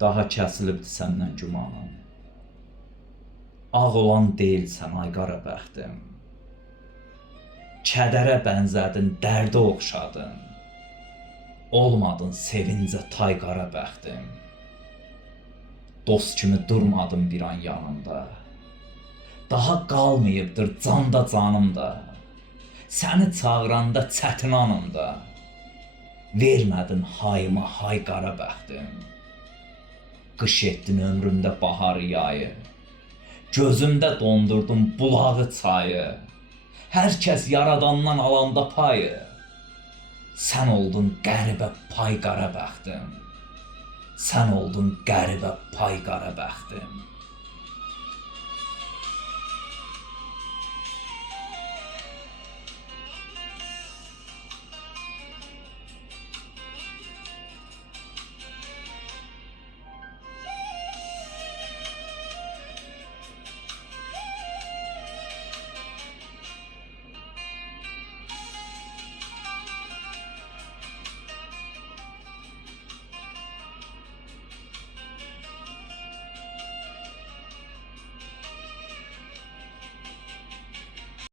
Daha kəsilibdi səndən gümanım. Ağ olan deyilsən ay qara bəxtim. Kədərə bənzədin, dərdə oxşadın. Olmadın sevincə tay qara bəxtim. Dost kimi durmadın bir an yanımda. Daha qalmayıbdır canda canımda. Səni çağıranda çətin anımda. Vermədin hayıma hay qara bəxtim. Qış etdin ömrümdə baharı yayı. Gözümdə dondurdun bulağı çayı. Hər kəs yaradandan alanda payı. Sən oldun qəribə pay qara bəxtim. Sən oldun qəribə pay qara bəxtim.